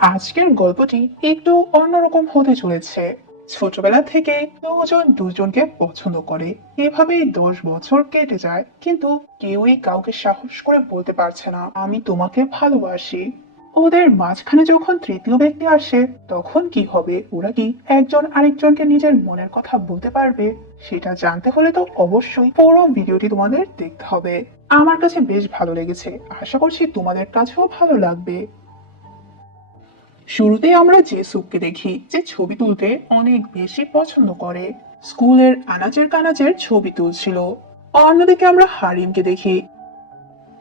আজকের গল্পটি একটু অন্যরকম হতে চলেছে। ছোটবেলা থেকে দুজন দুজনকে পছন্দ করে, এভাবেই 10 বছর কেটে যায়, কিন্তু কেউই কাউকে সাহস করে বলতে পারছে না আমি তোমাকে ভালোবাসি। ওদের মাঝখানে যখন তৃতীয় ব্যক্তি আসে, তখন কি হবে? ওরা কি একজন আরেকজনকে নিজের মনের কথা বলতে পারবে? সেটা জানতে হলে তো অবশ্যই পুরো ভিডিওটি তোমাদের দেখতে হবে। আমার কাছে বেশ ভালো লেগেছে, আশা করছি তোমাদের কাছেও ভালো লাগবে। শুরুতে আমরা জেসুককে দেখি, যে ছবি তুলতে অনেক বেশি পছন্দ করে। স্কুলের আনাচের কানাচের ছবি তুলছিল। অন্যদিকে আমরা হারিমকে দেখি,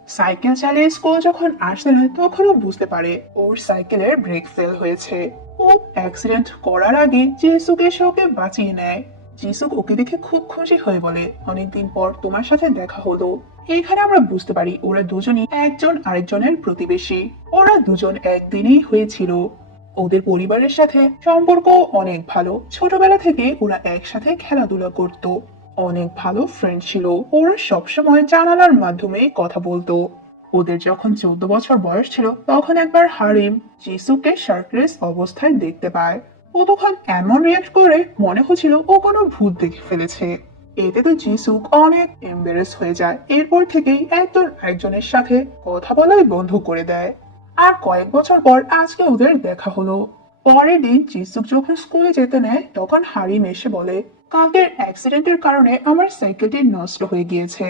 সাইকেল চালিয়ে স্কুল যখন আসতে হয় তখনও বুঝতে পারে ওর সাইকেলের ব্রেক ফেল হয়েছে। ও অ্যাক্সিডেন্ট করার আগে জিসুক এসে ওকে বাঁচিয়ে নেয়। জিসুক ওকে দেখে খুব খুশি হয়ে বলে, অনেকদিন পর তোমার সাথে দেখা হলো। এখানে আমরা বুঝতে পারি ওরা দুজনই একজন আরেকজনের প্রতিবেশী। ওরা দুজন একদিনেই হয়েছিল। ওদের পরিবারের সাথে সম্পর্ক অনেক ভালো, ছোটবেলা থেকে ওরা একসাথে খেলাধুলা করত। অনেক ভালো ফ্রেন্ড ছিল। ওরা সবসময় জানালার মাধ্যমে কথা বলতো। ওদের যখন 14 বছর বয়স ছিল, তখন একবার হারিম জিসুকে শার্টলেস অবস্থায় দেখতে পায়। ও তখন এমন রিয়াক্ট করে মনে হচ্ছিল ও কোনো ভূত দেখে ফেলেছে। এতে তো জিসুক অনেক এম্বারেস হয়ে যায়। এরপর থেকেই একজন আরেকজনের সাথে কথা বলাই বন্ধ করে দেয়। আর কয়েক বছর পর আজকে ওদের দেখা হলো। পরের দিন জিসুক যখন স্কুলে যেতে নেয়, তখন হারিম এসে বলে, কালকের অ্যাক্সিডেন্টের কারণে আমার সাইকেলটি নষ্ট হয়ে গিয়েছে।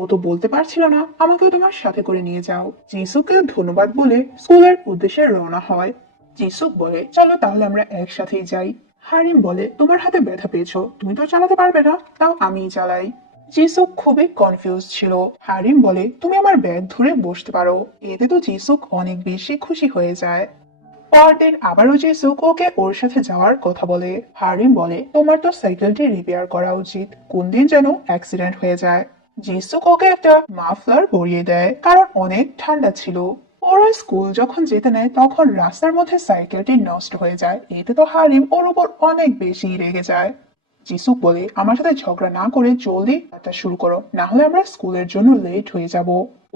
ও তো বলতে পারছিল না আমাকেও তোমার সাথে করে নিয়ে যাও। জিসুককে ধন্যবাদ বলে স্কুলের উদ্দেশ্যে রওনা হয়। জিসুক বলে, চলো তাহলে আমরা একসাথেই যাই। হারিম বলে, তোমার হাতে ব্যথা পেয়েছো, তুমি তো চালাতে পারবে না, তাও আমিই চালাই। জিসুক খুবই কনফিউজ ছিল। হারিম বলে, তুমি আমার ব্যাগ ধরে বসতে পারো। এতে তো জিসুক অনেক বেশি খুশি হয়ে যায়। পরদিন আবারও জিসুক ওকে ওর সাথে যাওয়ার কথা বলে। হারিম বলে, তোমার তো সাইকেলটি রিপেয়ার করা উচিত, কোন দিন যেন অ্যাক্সিডেন্ট হয়ে যায়। জিসুক ওকে একটা মাফলার পরিয়ে দেয়, কারণ অনেক ঠান্ডা ছিল। ওরা স্কুল যখন যেতে নেয়, তখন রাস্তার মধ্যে সাইকেলটি নষ্ট হয়ে যায়। এতে তো হারিম ওর উপর অনেক বেশি রেগে যায়। জিসুক বলে, আমার সাথে ঝগড়া না করে জলদি যাত্রা শুরু করো, না হলে আমরা স্কুলের জন্য লেট হয়ে যাব।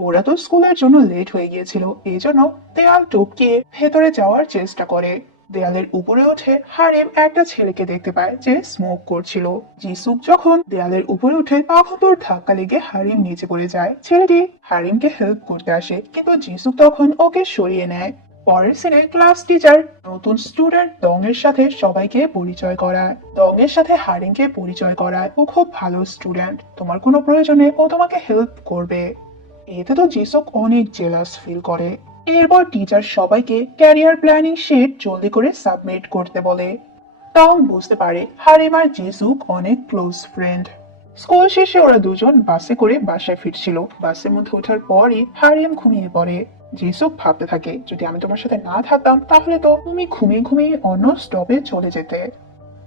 ওরা তো স্কুলের জন্য লেট হয়ে গিয়েছিল, এই জন্য দেয়াল টপকিয়ে ভেতরে যাওয়ার চেষ্টা করে। দেয়ালের উপরে উঠে হারিম একটা ছেলেকে দেখতে পায় যে স্মোক করছিল। জিসুক যখন দেয়ালের উপরে উঠে, তখন তোর ধাক্কা লেগে হারিম নিচে পড়ে যায়। ছেলেটি হারিমকে হেল্প করতে আসে, কিন্তু জিসুক তখন ওকে সরিয়ে নেয়। পরের সিনে ক্লাস টিচার নতুন স্টুডেন্ট দং এর সাথে সবাইকে পরিচয় করায়। দং এর সাথে হারিংকে পরিচয় করায়। ও খুব ভালো স্টুডেন্ট, তোমার কোনো প্রয়োজনে ও তোমাকে হেল্প করবে। এতে তো জিসুক অনেক জেলাস ফিল করে। এরপর টিচার সবাইকে ক্যারিয়ার প্ল্যানিং শিট জলদি করে সাবমিট করতে বলে। টম বুঝতে পারে হারিম আর জিসুক অনেক ক্লোজ ফ্রেন্ড। স্কুল শেষে ওরা দুজন বাসে করে বাসায় ফিরছিল। বাসের মধ্যে ওঠার পরই হারিম ঘুমিয়ে পড়ে। জিসুক ভাবতে থাকে, যদি আমি তোমার সাথে না থাকতাম তাহলে তো তুমি ঘুমিয়ে ঘুমিয়ে অন্য স্টপে চলে যেতে।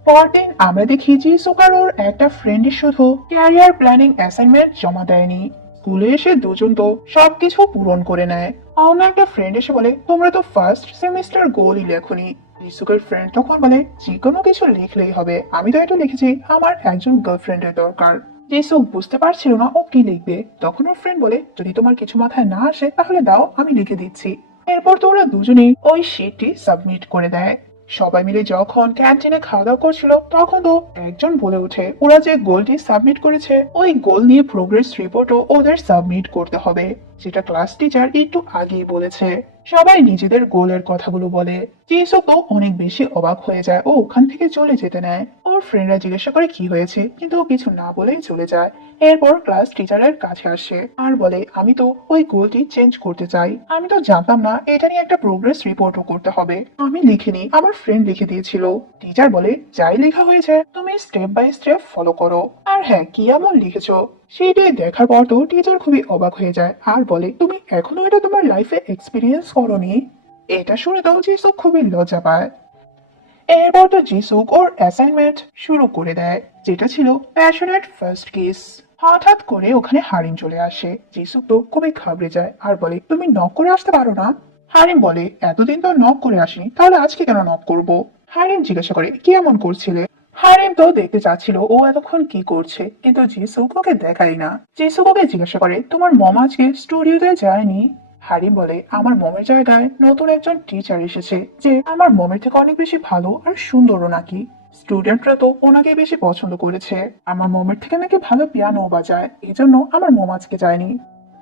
পরদিন আমরা দেখি জিসুক আর ওর একটা ফ্রেন্ড শুধু ক্যারিয়ার প্ল্যানিং অ্যাসাইনমেন্ট জমা দেয়নি। স্কুলে এসে দুজন তো সবকিছু পূরণ করে নেয়। অন্য একটা ফ্রেন্ড এসে বলে, তোমরা তো ফার্স্ট সেমিস্টার গোলই লেখনি। জিসুকের ফ্রেন্ড তখন বলে, যে কোনো কিছু লিখলেই হবে, আমি তো এটা লিখেছি আমার একজন গার্লফ্রেন্ডের দরকার। জিসুক বুঝতে পারছিল না ও কি লিখবে। তখন ওর ফ্রেন্ড বলে, যদি তোমার কিছু মাথায় না আসে তাহলে দাও, আমি লিখে দিচ্ছি। এরপর তো ওরা দুজনেই ওই শিটটি সাবমিট করে দেয়। সবাই মিলে যখন ক্যান্টিনে খাওয়া দাওয়া করছিল, তখন তো একজন বলে ওঠে, ওরা যে গোলটি সাবমিট করেছে ওই গোল নিয়ে প্রোগ্রেস রিপোর্টও ওদের সাবমিট করতে হবে, যেটা ক্লাস টিচার একটু আগেই বলেছে। সবাই নিজেদের গোলের কথাগুলো বলে। জিসুক তো অনেক বেশি অবাক হয়ে যায়, ও ওখান থেকে চলে যেতে নেয়। ওর ফ্রেন্ডরা জিজ্ঞাসা করে কি হয়েছে, কিন্তু ও কিছু না বলেই চলে যায়। এরপর ক্লাস টিচারের কাছে আসে আর বলে, আমি তো ওই গোলটি চেঞ্জ করতে চাই, আমি তো জানতাম না এটা নিয়ে একটা প্রোগ্রেস রিপোর্টও করতে হবে, আমি লিখিনি, আমার ফ্রেন্ড লিখে দিয়েছিল। টিচার বলে, যাই লেখা হয়েছে তুমি স্টেপ বাই স্টেপ ফলো করো। আর হ্যাঁ, কি এমন লিখেছো সেইটাই দেখার পর তো টিচার খুবই অবাক হয়ে যায় আর বলে, তুমি এখনো এটা তোমার লাইফে এক্সপিরিয়েন্স করোনি। এটা শুনে তো জিসুক খুবই লজ্জা পায়। এরপর তো জিসুক ওর অ্যাসাইনমেন্ট শুরু করে দেয়, যেটা ছিল প্যাশনেট ফার্স্ট কিস। হঠাৎ করে ওখানে হারিম চলে আসে। জিসুক তো খুবই ঘাবড়ে যায় আর বলে, তুমি নক করে আসতে পারো না? হারিম বলে, এতদিন তো নক করে আসিনি, তাহলে আজকে কেন নক করব? হারিম জিজ্ঞাসা করে, কি এমন করছিলে? হারিম তো দেখতে চাচ্ছিল ও এতক্ষণ কি করছে, কিন্তু জিসুক ওকে দেখাই না। জিসুক ওকে জিজ্ঞাসা করে, তোমার মম আজকে স্টুডিওতে যায়নি? হারিম বলে আমার মমের জায়গায় নতুন একজন টিচার এসেছে যে আমার মমের থেকে অনেক বেশি ভালো আর সুন্দরও নাকি। স্টুডেন্টরা তো ওনাকে বেশি পছন্দ করেছে। আমার মমের থেকে নাকি ভালো পিয়ানো বাজায়, এই জন্য আমার মম আজকে যায়নি।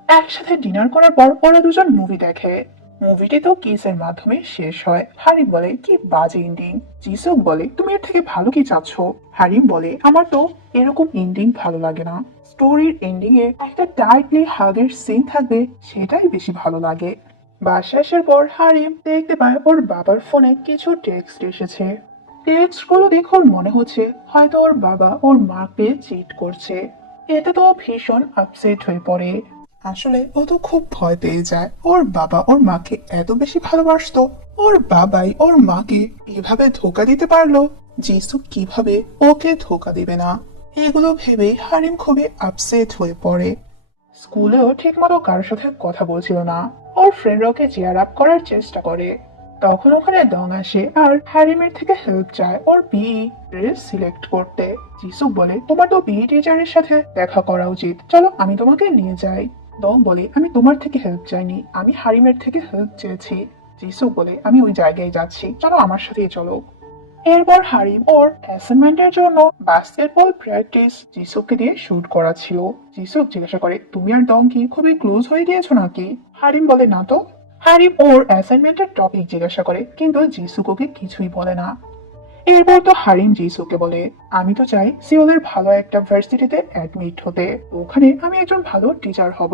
একসাথে ডিনার করার পর ওরা দুজন মুভি দেখে। মুভিটি তো কিসের মাধ্যমে শেষ হয়। হারিম বলে কি বাজে এন্ডিং। জিসুক বলে তুমি এর থেকে ভালো কি চাচ্ছ। হারিম বলে আমার তো এরকম এন্ডিং ভালো লাগে না, স্টোরির এন্ডিং এ একটা টাইটলি হাগের সিন থাকবে, সেটাই বেশি ভালো লাগে। বাসায় আসার পর হারিম দেখতে পায় ওর বাবার ফোনে কিছু টেক্সট এসেছে। টেক্সট গুলো দেখে ওর মনে হচ্ছে হয়তো ওর বাবা ওর মাকে চিট করছে। এতে তো ও ভীষণ আপসেট হয়ে পড়ে। আসলে ও তো খুব ভয় পেয়ে যায়, ওর বাবা ওর মাকে এত বেশি ভালোবাসতো, ওর বাবাই ওর মাকে এভাবে ধোকা দিতে পারলো। জিসু কিভাবে ওকে ধোকা দিবে না, এগুলো ভেবে হারিম খুবই আপসেট হয়ে পড়ে। স্কুলেও ঠিকমতো কারোর সাথে কথা বলছিল না। ওর ফ্রেন্ডরা ওকে চেয়ার আপ করার চেষ্টা করে। তখন ওখানে ডং আসে আর হ্যারিমের থেকে হেল্প চায় ওর বিই ড্রেস সিলেক্ট করতে। জিসুক বলে তোমার তো বিই টিচারের সাথে দেখা করা উচিত, চলো আমি তোমাকে নিয়ে যাই। ডং বলে আমি তোমার থেকে হেল্প চাইনি, আমি হারিমের থেকে হেল্প চেয়েছি। জিসুক বলে আমি ওই জায়গায় যাচ্ছি, চলো আমার সাথেই চলো। এরপর হারিম ওর অ্যাসাইনমেন্টের জন্য বাস্কেটবল প্র্যাকটিস জিসুককে দিয়ে শুট করাচ্ছিল। জিসুক জিজ্ঞাসা করে তুমি আর ডং কি খুবই ক্লোজ হয়ে গিয়েছো নাকি। হারিম বলে না তো। হারিম ওর অ্যাসাইনমেন্টের টপিক জিজ্ঞাসা করে কিন্তু জিসুক ওকে কিছুই বলে না। এরপর তো হারিম জিসুকে বলে আমি তো চাই সিওলের ভালো একটা ভার্সিটিতে অ্যাডমিট হতে, ওখানে আমি একজন ভালো টিচার হব।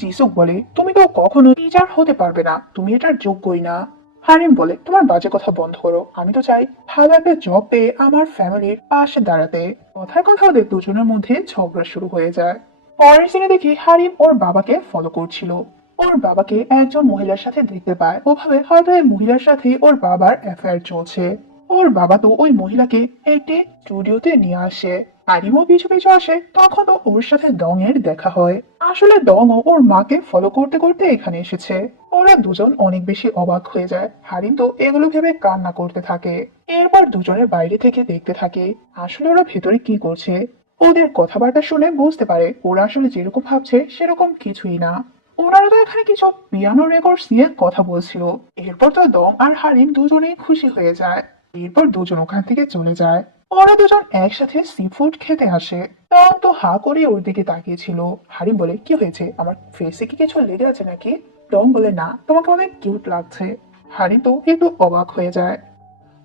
জিসুক বলে তুমি তো কখনো টিচার হতে পারবে না, তুমি এটার যোগ্যই না। হারিম বলে তোমার বাজে কথা বন্ধ করো, আমি তো চাই ভালো একটা জব পেয়ে আমার ফ্যামিলির পাশে দাঁড়াতে। কথায় কথা ওদের দুজনের মধ্যে ঝগড়া শুরু হয়ে যায়। পরের দিনে দেখি হারিম ওর বাবাকে ফলো করছিল। ওর বাবাকে একজন মহিলার সাথে দেখতে পায়, ওভাবে হয়তো এই মহিলার সাথে ওর বাবার অ্যাফেয়ার চলছে। ওর বাবা তো ওই মহিলাকে একটি স্টুডিওতে নিয়ে আসে। হারিমও পিছু পিছু আসে, তখন তো ওর সাথে ডং এর দেখা হয়। আসলে ডং ও ওর মাকে ফলো করতে করতে এখানে এসেছে। ওরা দুজন অনেক বেশি অবাক হয়ে যায়। হারিম তো এগুলো ভেবে কান্না করতে থাকে। এরপর দুজনের বাইরে থেকে দেখতে থাকে আসলে ওরা ভেতরে কি করছে। ওদের কথাবার্তা শুনে বুঝতে পারে ওরা আসলে যেরকম ভাবছে সেরকম কিছুই না। ওনারা তো এখানে কিছু পিয়ানো রেকর্ডস নিয়ে কথা বলছিল। এরপর তো ডং আর হারিম দুজনেই খুশি হয়ে যায়। এরপর দুজন ওখান থেকে চলে যায়। ওরা দুজন একসাথে সি ফুড খেতে আসে। ডং তো হা করে ওর দিকে তাকিয়েছিল। হারিম বলে কি হয়েছে, আমার ফেসে কি কিছু লেগে আছে নাকি। ডং বলে না, তোমাকে অনেক কিউট লাগছে। হারিম তো একটু অবাক হয়ে যায়।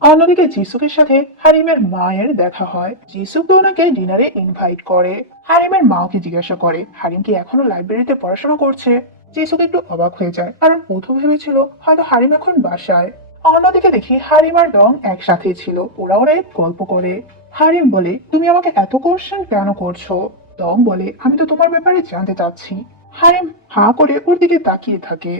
অন্যদিকে জিসুকের সাথে হারিমের মায়ের দেখা হয়। জিসুক তো ওনাকে ডিনারে ইনভাইট করে। হারিমের মা ওকে জিজ্ঞাসা করে হারিম কি এখনো লাইব্রেরিতে পড়াশোনা করছে। জিসুক একটু অবাক হয়ে যায়, কারণ প্রথম ভেবেছিল হয়তো হারিম এখন বাসায়। অন্যদিকে দেখি হারিম আর ডং একসাথে ছিল, ওরা অনেক গল্প করে। হারিম বলে তুমি আমাকে এত কোশ্চেন কেন করছো। ডং বলে আমি তো তোমার ব্যাপারে জানতে চাচ্ছি। হারিম হা করে ওর দিকে তাকিয়ে থাকে।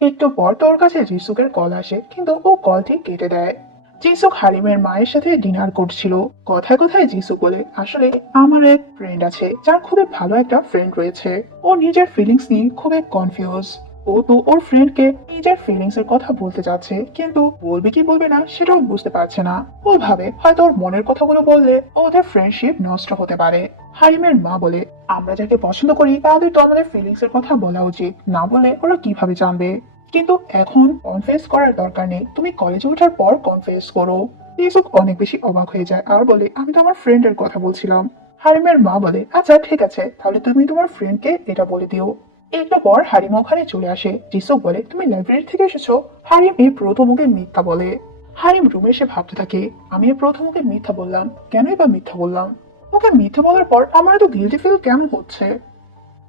একটু পর তোর কাছে জিসুকের কল আসে, কিন্তু ও কলটি কেটে দেয়। জিসুক হারিমের মায়ের সাথে ডিনার করছিল। কথায় কথায় জিসুক বলে আসলে আমার এক ফ্রেন্ড আছে যার খুবই ভালো একটা ফ্রেন্ড রয়েছে। ও নিজের ফিলিংস নিয়ে খুবই কনফিউজ। ও তো ওর ফ্রেন্ডকে নিজের ফিলিংস এর কথা বলতে চাচ্ছে, কিন্তু বলবে কি বলবে না সেটাও বুঝতে পারছে না। ও ভাবে হয়তো ওর মনের কথাগুলো বললে ওদের ফ্রেন্ডশিপ নষ্ট হতে পারে। হারিমের মা বলে আমরা যাকে পছন্দ করি তাদের তো আমাদের ফিলিংস এর কথা বলা উচিত, না বলে ওরা কিভাবে জানবে। কিন্তু এখন কনফেস করার দরকার নেই, তুমি কলেজে ওঠার পর কনফেস করো। ইউসুফ অনেক বেশি অবাক হয়ে যায় আর বলে আমি তো আমার ফ্রেন্ডের কথা বলছিলাম। হারিমের মা বলে আচ্ছা ঠিক আছে, তাহলে তুমি তোমার ফ্রেন্ডকে এটা বলে দিও। একটু পর হারিম ওখানে চলে আসে। জিসুক বলে তুমি লাইব্রেরি থেকে এসেছো। হারিম এই প্রথম ওকে মিথ্যা বলে। হারিম রুমে এসে ভাবতে থাকে আমি এই প্রথম ওকে মিথ্যা বললাম, কেনই বা মিথ্যা বললাম। ওকে মিথ্যা বলার পর আমার এত গিল্টি ফিল কেন হচ্ছে।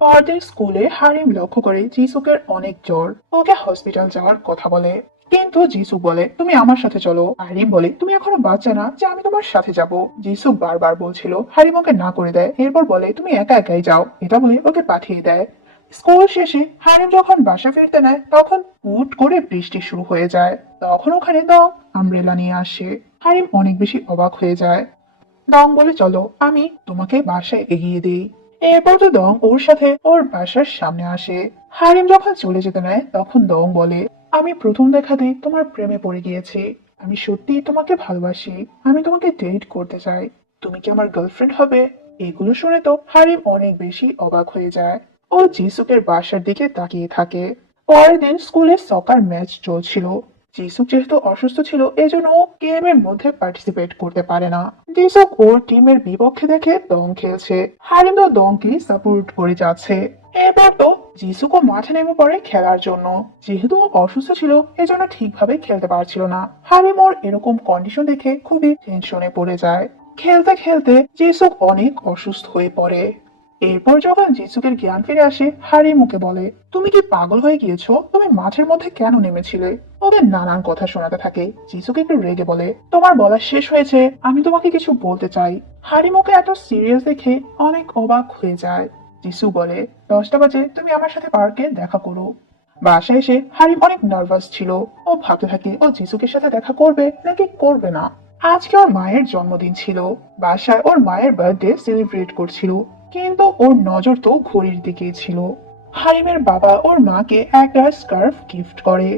পরদিন স্কুলে হারিম লক্ষ্য করে জিসুকের অনেক জ্বর, ওকে হসপিটাল যাওয়ার কথা বলে। কিন্তু জিসুক বলে তুমি আমার সাথে চলো। হারিম বলে তুমি এখনো বাচ্চা না যে আমি তোমার সাথে যাব। জিসুক বারবার বলছিল, হারিম ওকে না করে দেয়। এরপর বলে তুমি একা একাই যাও, এটা বলে ওকে পাঠিয়ে দেয়। স্কুল শেষে হারিম যখন বাসা ফিরতে নেয় তখন হুট করে বৃষ্টি শুরু হয়ে যায়। তখন ওখানে দং আমব্রেলা নিয়ে আসে। হারিম অনেক বেশি অবাক হয়ে যায়। ডং বলে চলো আমি তোমাকে বাসায় এগিয়ে দিই। এরপর তো ডং ওর সাথে ওর বাসার সামনে আসে। হারিম যখন চলে যেতে নেয় তখন ডং বলে আমি প্রথম দেখাতেই তোমার প্রেমে পড়ে গিয়েছি, আমি সত্যিই তোমাকে ভালোবাসি, আমি তোমাকে ডেট করতে চাই, তুমি কি আমার গার্লফ্রেন্ড হবে। এগুলো শুনে তো হারিম অনেক বেশি অবাক হয়ে যায়। ও জিসুকের বাসার দিকে তাকিয়ে থাকে। পরের দিন স্কুলে সকার ম্যাচ চলছিল। জিসুক যেহেতু অসুস্থ ছিল এজন্য ও গেমের মধ্যে পার্টিসিপেট করতে পারে না। জিসুক ওর টিমের বিপক্ষে দেখে দং খেলছে, হারিম তো দংকে সাপোর্ট করে যাচ্ছে। এবার তো জিসুকও মাঠে নেমে পড়ে খেলার জন্য। যেহেতু ও অসুস্থ ছিল এজন্য ঠিকভাবে খেলতে পারছিল না। হারিম ওর এরকম কন্ডিশন দেখে খুবই টেনশনে পড়ে যায়। খেলতে খেলতে জিসুক অনেক অসুস্থ হয়ে পড়ে। এরপর যখন জিসুকের জ্ঞান ফিরে আসে, হারিম ওকে বলে, তুমি কি পাগল হয়ে গিয়েছো? তুমি মাঠের মধ্যে কেন নেমেছিলে? ওকে নানান কথা শোনাতে থাকে। জিসুকে একটু রেগে বলে, তোমার বলা শেষ হয়েছে, আমি তোমাকে কিছু বলতে চাই। হারিম ওকে এত সিরিয়াস দেখে অনেক অবাক হয়ে যায়। জিসু বলে, 10টা বাজে তুমি আমার সাথে পার্কে দেখা করো। বাসায় এসে হারিম অনেক নার্ভাস ছিল। ও ভাবতে থাকে ও জিসুকের সাথে দেখা করবে নাকি করবে না। আজকে ওর মায়ের জন্মদিন ছিল। বাসায় ওর মায়ের বার্থডে সেলিব্রেট করছিল, কিন্তু ওর নজর তো ঘড়ির দিকেই ছিল। হারিমের বাবা ওর মাকে একটা স্কার্ফ গিফট করে।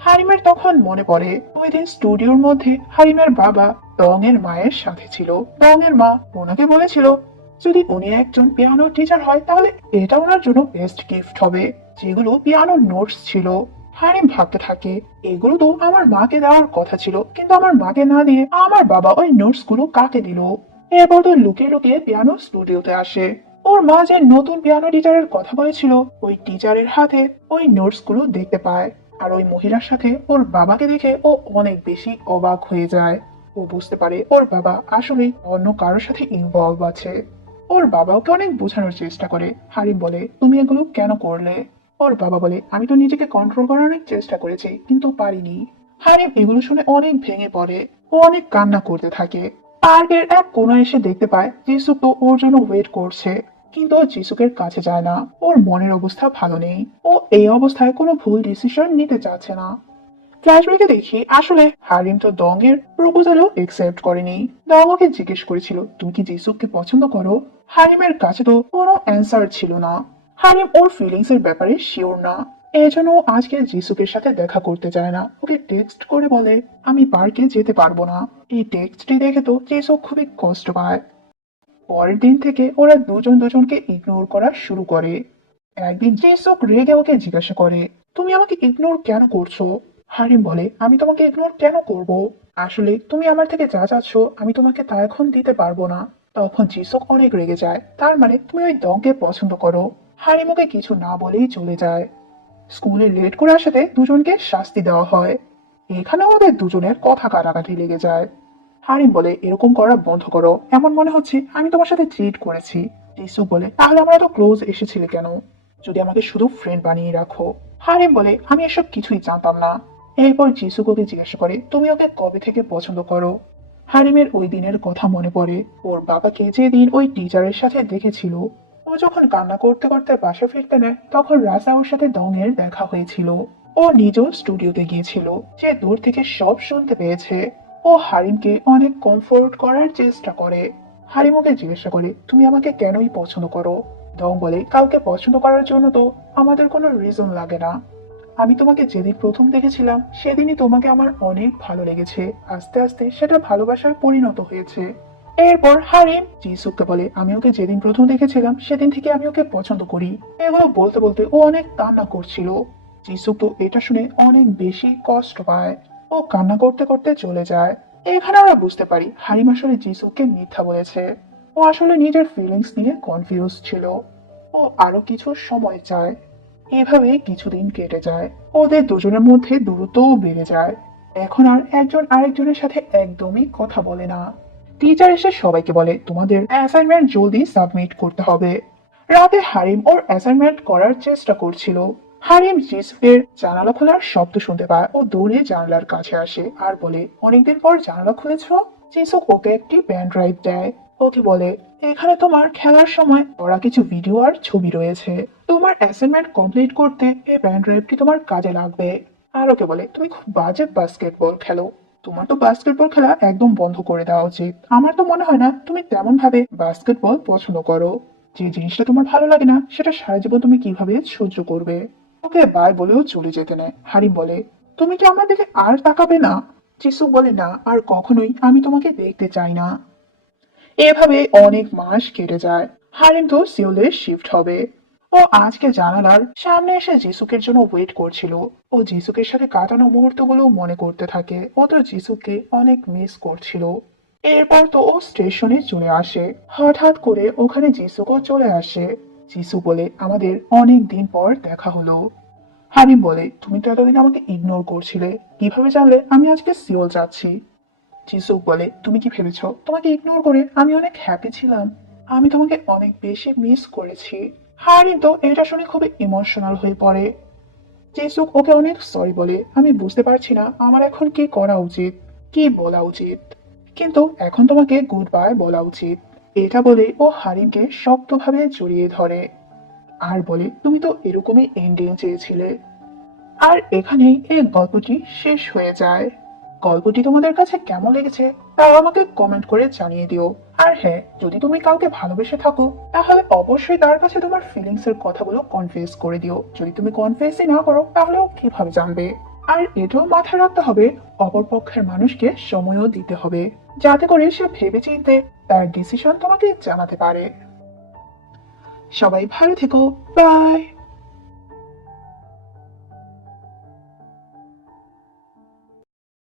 হারিমের তখন মনে পড়ে ওই দিন স্টুডিওর মধ্যে হারিমের বাবা ডং এর মায়ের সাথে ছিল। ডং এর মা ওনাকে বলেছিল যদি উনি একজন পিয়ানো টিচার হয় তাহলে এটা ওনার জন্য বেস্ট গিফট হবে, যেগুলো পিয়ানো নোটস ছিল। হারিম ভাবতে থাকে, এগুলো তো আমার মাকে দেওয়ার কথা ছিল, কিন্তু আমার মাকে না দিয়ে আমার বাবা ওই নোটস গুলো কাকে দিল। এরপর তো লুকিয়ে লুকিয়ে পিয়ানো স্টুডিওতে আসে। ওর মা যে নতুন পিয়ানো টিচারের কথা বলেছিল ওই টিচারের হাতে ওই নোটস গুলো দেখতে পায়। আর ওই মহিলার সাথে ওর বাবাকে দেখে ও অনেক বেশি অবাক হয়ে যায়। ও বুঝতে পারে ওর বাবা আসলে অন্য কারোর সাথে ইনভলভ আছে। ওর বাবা ওকে অনেক বোঝানোর চেষ্টা করে। হারিম বলে, তুমি এগুলো কেন করলে? ওর বাবা বলে, আমি তো নিজেকে কন্ট্রোল করার অনেক চেষ্টা করেছি কিন্তু পারিনি। হারিম এগুলো শুনে অনেক ভেঙে পড়ে। ও অনেক কান্না করতে থাকে। পার্কের এক কোণায় এসে দেখতে পায় জিসুক তো ওর জন্য ওয়েট করছে, কিন্তু ও জিসুকের কাছে যায় না। ওর মনের অবস্থা ভালো নেই। ও এই অবস্থায় কোনো ভুল ডিসিশন নিতে চাচ্ছে না। ফ্ল্যাশব্যাকে দেখি আসলে হারিম তো ডং এর প্রপোজালও একসেপ্ট করেনি। ডং ওকে জিজ্ঞেস করেছিল, তুমি কি জিসুককে পছন্দ করো? হারিমের কাছে তো কোনো অ্যান্সার ছিল না। হারিম ওর ফিলিংস এর ব্যাপারে শিওর না, এজন্য ও আজকে জিসুকের সাথে দেখা করতে চায় না। ওকে টেক্সট করে বলে, আমি পার্কে যেতে পারবো না। এই টেক্সটটি দেখে তো জিসুক খুবই কষ্ট পায়। পরের দিন থেকে ওরা দুজন দুজনকে ইগনোর করা শুরু করে। একদিন জিসুক রেগে ওকে জিজ্ঞাসা করে, তুমি আমাকে ইগনোর কেন করছো? হারিম বলে, আমি তোমাকে ইগনোর কেন করব? আসলে তুমি আমার থেকে যা চাচ্ছ আমি তোমাকে তা এখন দিতে পারবো না। তখন জিসুক অনেক রেগে যায়, তার মানে তুমি ওই দংকে পছন্দ করো। হারিম ওকে কিছু না বলেই চলে যায়। স্কুলে লেট করে আসাতে দুজনকে শাস্তি দেওয়া হয়। এখানে ওদের দুজনের কথা কাটাকাটি লেগে যায়। হারিম বলে, এরকম করা বন্ধ করো, এমন মনে হচ্ছে আমি তোমার সাথে চিট করেছি। জিসুক বলে, তাহলে আমরা এত ক্লোজ এসেছিলে কেন? যদি আমাকে শুধু ফ্রেন্ড বানিয়ে রাখো। হারিম বলে, আমি এসব কিছুই জানতাম না। এরপর জিসুক ওকে জিজ্ঞাসা করে, তুমি ওকে কবে থেকে পছন্দ করো? হারিমের ওই দিনের কথা মনে পড়ে। ওর বাবাকে যেদিন ওই টিচারের সাথে দেখেছিল। ও যখন কান্না করতে করতে বাসা ফিরতে নেয় তখন রাজা ওর সাথে ডং এর দেখা হয়েছিল। ও নিজেও স্টুডিওতে গিয়েছিল, যে দূর থেকে সব শুনতে পেয়েছে। ও হারিমকে অনেক কমফোর্ট করার চেষ্টা করে। হারিম ওকে জিজ্ঞাসা করে, তুমি আমাকে কেনই পছন্দ করো? ডং বলে, কাউকে পছন্দ করার জন্য তো আমাদের কোনো রিজন লাগে না। আমি তোমাকে যেদিন প্রথম দেখেছিলাম সেদিনই তোমাকে আমার অনেক ভালো লেগেছে, আস্তে আস্তে সেটা ভালোবাসায় পরিণত হয়েছে। এরপর হারিম জিসুককে বলে, আমি ওকে যেদিন প্রথম দেখেছিলাম সেদিন থেকে আমি ওকে পছন্দ করি। এগুলো বলতে বলতে ও অনেক কান্না করছিল। জিসুক তো এটা শুনে অনেক বেশি কষ্ট পায়। ও কান্না করতে করতে চলে যায়। এখানে আমরা বুঝতে পারি হারিম আসলে জিসুককে মিথ্যা বলেছে। ও আসলে নিজের ফিলিংস নিয়ে কনফিউজ ছিল। ও আরো কিছু সময় চায়। এভাবে কিছুদিন কেটে যায়। ওদের দুজনের মধ্যে দূরত্বও বেড়ে যায়। এখন আর একজন আরেকজনের সাথে একদমই কথা বলে না। টিচার এসে সবাইকে বলে, তোমাদের অ্যাসাইনমেন্ট জলদি সাবমিট করতে হবে। রাতে হারিম ওর অ্যাসাইনমেন্ট করার চেষ্টা করছিল। হারিম জিসুকের জানালা খোলার শব্দ শুনতে পায় ও দৌড়ে জানালার কাছে আসে আর বলে, অনেকদিন পর জানালা খুলেছো? জিসুক ওকে একটি পেন ড্রাইভ দেয়। ওকে বলে, এখানে তোমার খেলার সময় ওরা কিছু ভিডিও আর ছবি রয়েছে। তোমার অ্যাসাইনমেন্ট কমপ্লিট করতে এই পেন ড্রাইভটি তোমার কাজে লাগবে। আর ওকে বলে, তুমি খুব বাজে বাস্কেটবল খেলো। তোমার তো বাস্কেটবল খেলা একদম বন্ধ করে দেওয়া উচিত। আমার তো মনে হয় না তুমি তেমন ভাবে বাস্কেটবল পছন্দ করো। যে জিনিসটা তোমার ভালো লাগে না সেটা সারা জীবন তুমি কিভাবে সহ্য করবে? ওকে বাই বলেও চলে যেতে নেয়। হারিম বলে, তুমি কি আমার দিকে আর তাকাবে না? জিসুক বলে, না, আর কখনোই আমি তোমাকে দেখতে চাই না। এভাবে অনেক মাস কেটে যায়। হারিম তো সিওলে শিফট হবে। ও আজকে জানালার সামনে এসে জিসুকের জন্য ওয়েট করছিল। ও জিসুকের সাথে কাটানো মুহূর্তগুলো মনে করতে থাকে। ও তো জিসুকে অনেক মিস করছিল। এরপর তো ও স্টেশনে চলে আসে। হঠাৎ করে ওখানে জিসুকও চলে আসে। জিসু বলে, আমাদের অনেক দিন পর দেখা হলো। হারিম বলে, তুমি তো এতদিন আমাকে ইগনোর করছিলে, কিভাবে জানলে আমি আজকে সিওল যাচ্ছি? জিসুক বলে, তুমি কি ভেবেছো তোমাকে ইগনোর করে আমি অনেক হ্যাপি ছিলাম? আমি তোমাকে অনেক বেশি মিস করেছি। হারিম তো এটা শুনে খুবই ইমোশনাল হয়ে পড়ে। জিসুক ওকে অনেক সরি বলে, আমি বুঝতে পারছি না আমার এখন কি করা উচিত, কি বলা উচিত, কিন্তু এখন তোমাকে গুড বাই বলা উচিত। এটা বলে ও হারিমকে শক্তভাবে জড়িয়ে ধরে আর বলে, তুমি তো এরকমই এন্ডিং চেয়েছিলে। আর এখানেই এই গল্পটি শেষ হয়ে যায়। গল্পটি তোমাদের কাছে কেমন লেগেছে তা আমাকে কমেন্ট করে জানিয়ে দিও। আর হ্যাঁ, যদি তুমি কাউকে ভালোবেসে থাকো তাহলে অবশ্যই তার কাছে তোমার ফিলিংস এর কথাগুলো কনফেস করে দিও। যদি তুমি কনফেসই না করো তাহলে ও কিভাবে জানবে? আর এটাও মাথায় রাখতে হবে, অপরপক্ষের মানুষকে সময়ও দিতে হবে, যাতে করে সে ভেবেচিন্তে তার ডিসিশন তোমাকে জানাতে পারে। সবাই ভালো থেকো। বাই।